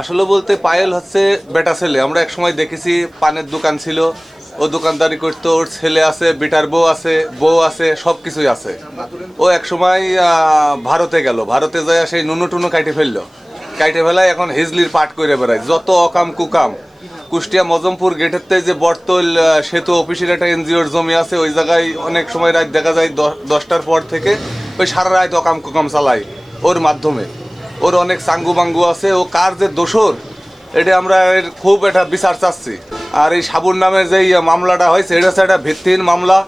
আসলে বলতে পায়েল হচ্ছে বেটা ছেলে। আমরা এক সময় দেখেছি পানের দোকান ছিল, ও দোকানদারি করতো, ওর ছেলে আছে, বেটার বউ আছে, সব কিছুই আছে। ও এক সময় ভারতে গেল, ভারতে যায় সেই নুনো টুনো কাইটে ফেললো, কাইটে ফেলায় এখন হিজলির পাট করে বেড়ায়, যত অকাম কুকাম। কুষ্টিয়া মজমপুর গেটের যে বটতল সেতু অফিসের একটা এনজিওর জমি আছে, ওই জায়গায় অনেক সময় রাত দেখা যায় 10টার পর থেকে ওই সারা রাত অকাম কুকাম চালায় ওর মাধ্যমে। ওর অনেক চাঙ্গু বাঙ্গু আছে, ও কার যে দোষর এটা আমরা এর খুব একটা বিচার চাচ্ছি। আর এই সাবুর নামে যে মামলাটা হয়েছে, এটা হচ্ছে একটা ভিত্তিহীন মামলা।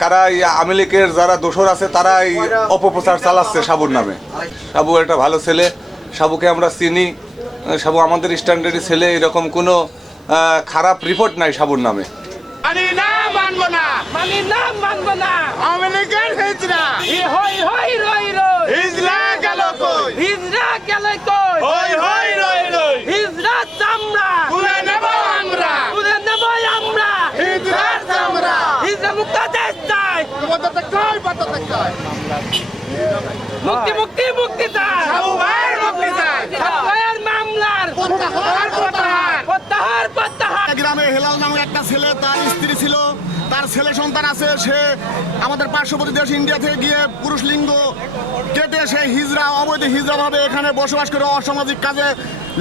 কারা আওয়ামী লীগের যারা দোষর আছে তারা এই অপপ্রচার চালাচ্ছে সাবুর নামে। সাবু একটা ভালো ছেলে, সাবুকে আমরা চিনি, সাবু আমাদের স্ট্যান্ডার্ডের ছেলে, এরকম কোনো খারাপ রিপোর্ট নাই সাবুর নামে। মানি না মানবো না, মানি না মানবো না। আওয়ামী লীগের হিজড়া হই হই রই রই, হিজড়া গেল কই, হিজড়া গেলে কই, হই হই রই রই, হিজড়া চামড়া তুলে নেব আমরা, তুলে নেব আমরা। হিজড়ার চামড়া। হিজড়া মুক্ত দেশ চাই, বদতে কই বদতে কই, মুক্তি মুক্তি মুক্তি চাই, সাবু ভাইয়ের মুক্তি চাই, সাবু ভাইয়ের মামলার প্রত্যাহার প্রত্যাহার। প্রত্যাহার প্রত্যাহার। গ্রামে হেলাল নামে একটা ছেলে, তার স্ত্রী ছিল, তার ছেলে সন্তান আছে। সে আমাদের পার্শ্ববর্তী দেশ ইন্ডিয়া থেকে গিয়ে পুরুষ লিঙ্গ কেটে সে হিজড়া, অবৈধ হিজড়াভাবে এখানে বসবাস করে অসামাজিক কাজে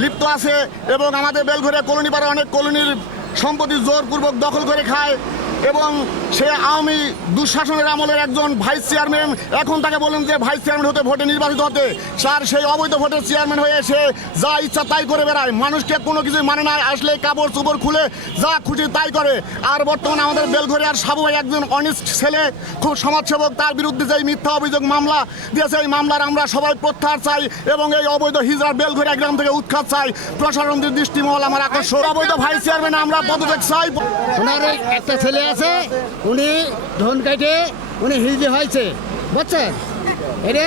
লিপ্ত আছে এবং আমাদের বেলঘরে কলোনি পাড়া অনেক কলোনির সম্পত্তি জোরপূর্বক দখল করে খায় এবং সে আওয়ামী দুঃশাসনের আমলের একজন ভাইস চেয়ারম্যান। এখন তাকে বলেন যে ভাইস চেয়ারম্যান হতে, ভোটে নির্বাচিত হতে, স্যার সেই অবৈধ ভোটের চেয়ারম্যান হয়ে সে যা ইচ্ছা তাই করে বেড়ায়, মানুষকে কোনো কিছুই মানে না, আসলে কাপড় চোপড় খুলে যা খুশি তাই করে। আর বর্তমানে আমাদের বেলঘরে আর সাবু ভাই একজন অনেস্ট ছেলে, খুব সমাজসেবক, তার বিরুদ্ধে যে মিথ্যা অভিযোগ মামলা দিয়েছে এই মামলার আমরা সবাই প্রত্যাহার চাই এবং এই অবৈধ হিজড়ার বেলঘরিয়া গ্রাম থেকে উৎখাত চাই। প্রশাসনের দৃষ্টিমহল আমার আকর্ষণ। অবৈধ ভাইস চেয়ারম্যান আমরা পদত্যাগ চাই। ওনার একটা ছেলে আছে, উনি ধন কাটে উনি হিজড়ি হয়েছে, বুঝছেন? এটা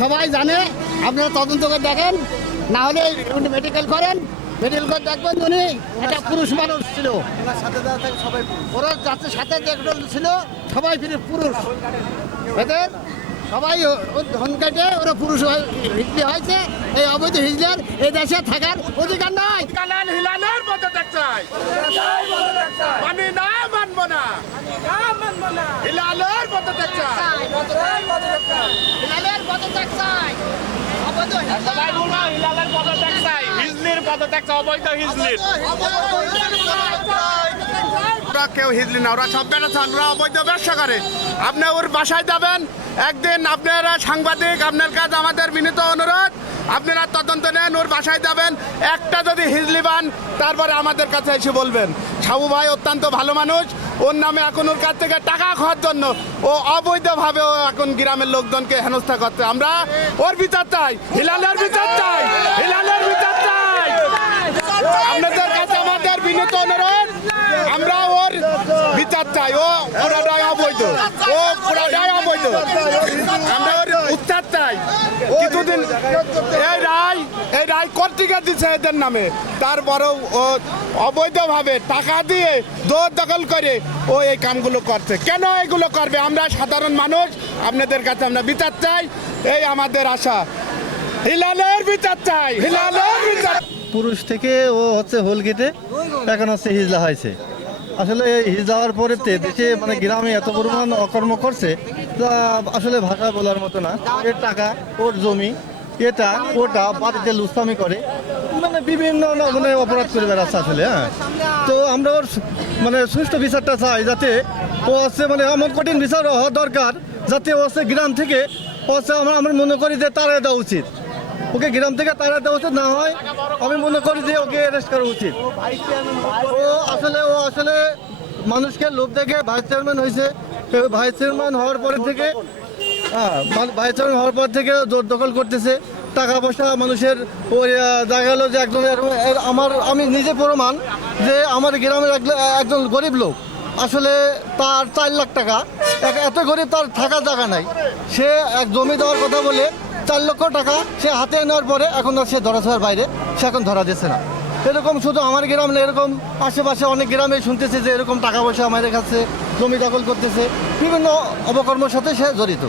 সবাই জানে, আপনারা তদন্ত করে দেখেন, না হলে উনি মেডিকেল করেন, মেডিকেল করে দেখবেন উনি একটা পুরুষ মানুষ ছিল, ওরা যাতে সাথে দেখবেন ছিল সবাই ফিরে পুরুষ, এদের সবাই ধন কাটে ওরা পুরুষ হিজড়ি হয়েছে। এই অবৈধ হিজড়ার এই দেশে থাকার অধিকার নাই। কালান হিলানের বদতে চাই, মানি না মানবো না, হিলালের বদতে চাই, হিলালের পদত্যাগ চাই, অবৈধ সবাই বলবো হিলালের পদত্যাগ চাই, হিজলির পদত্যাগ চাই, অবৈধ হিজলির। ওরা কেউ হিজলি না, ওরা সব বেটা চান, ওরা অবৈধ ব্যবসা করে। আপনি ওর বাসায় যাবেন একদিন, আপনারা সাংবাদিক, আপনার কাছে আমাদের বিনীত অনুরোধ, আপনারা তদন্ত নেন, ওর বাসায় যাবেন, একটা যদি হিজলি পান তারপরে আমাদের কাছে এসে বলবেন। সাবু ভাই অত্যন্ত ভালো মানুষ, ওর নামে এখন ওর কাছ থেকে টাকা খাওয়ার জন্য ও অবৈধভাবে ও এখন গ্রামের লোকজনকে হেনস্থা করতে। আমরা ওর বিচার চাই, হিলালের বিচার চাই, হিলালের বিচার চাই। আপনাদের কাছে আমাদের বিনীত অনুরোধ, আমরা ওর বিচার চাই। ও পুরাটাই অবৈধ, ও পুরাটাই অবৈধ, আমরা ওর উত্তর চাই। কিছুদিন এই রায় কর্তৃকা দিচ্ছে এদের নামে, তারপরেও ও অবৈধভাবে টাকা দিয়ে দোর দখল করে ও এই কামগুলো করছে। কেন এগুলো করবে? আমরা সাধারণ মানুষ, আপনাদের কাছে আমরা বিচার চাই, এই আমাদের আশা। হিলালের বিচার চাই, হিলালের বিচার। পুরুষ থেকে ও হচ্ছে হোল কেটে এখন হচ্ছে হিজলা হয়েছে। আসলে এই হিজলা হওয়ার পরে দেশে মানে গ্রামে এত পরিমাণ অকর্ম করছে, তা আসলে ভাষা বলার মতো না। এর টাকা, ওর জমি, এটা ওটা বাড়িতে লুস্তামি করে, মানে বিভিন্ন মানে অপরাধ করে বেড়াচ্ছে আসলে। হ্যাঁ, তো আমরা ওর মানে সুষ্ঠু বিচারটা চাই, যাতে ও হচ্ছে মানে এমন কঠিন বিচার হওয়া দরকার, যাতে ও হচ্ছে গ্রাম থেকে ও হচ্ছে আমরা মনে করি যে তাড়িয়ে দেওয়া উচিত, ওকে গ্রাম থেকে তাড়িয়ে দেওয়া উচিত। না হয় আমি মনে করি যে ওকে অ্যারেস্ট করা উচিত। ও আসলে মানুষকে লোভ দেখে ভাইস চেয়ারম্যান হয়েছে। ভাইস চেয়ারম্যান হওয়ার পরে থেকে ভাইস চেয়ারম্যান হওয়ার পর থেকে জোর দখল করতেছে, টাকা পয়সা মানুষের। ওই দেখা গেলো যে আমি নিজে প্রমাণ যে আমার গ্রামের একজন গরিব লোক, আসলে তার 4 লাখ টাকা, এত গরিব, তার থাকার জায়গা নাই। সে এক জমি দেওয়ার কথা বলে 4 লক্ষ টাকা সে হাতে নেওয়ার পরে এখন আর সে ধরা ছোঁয়ার বাইরে, সে এখন ধরা দিচ্ছে না। এরকম শুধু আমার গ্রাম না, এরকম আশেপাশে অনেক গ্রামে শুনতেছে যে এরকম টাকা পয়সা আমাদের কাছে জমি দখল করতেছে, বিভিন্ন অপকর্মের সাথে সে জড়িত।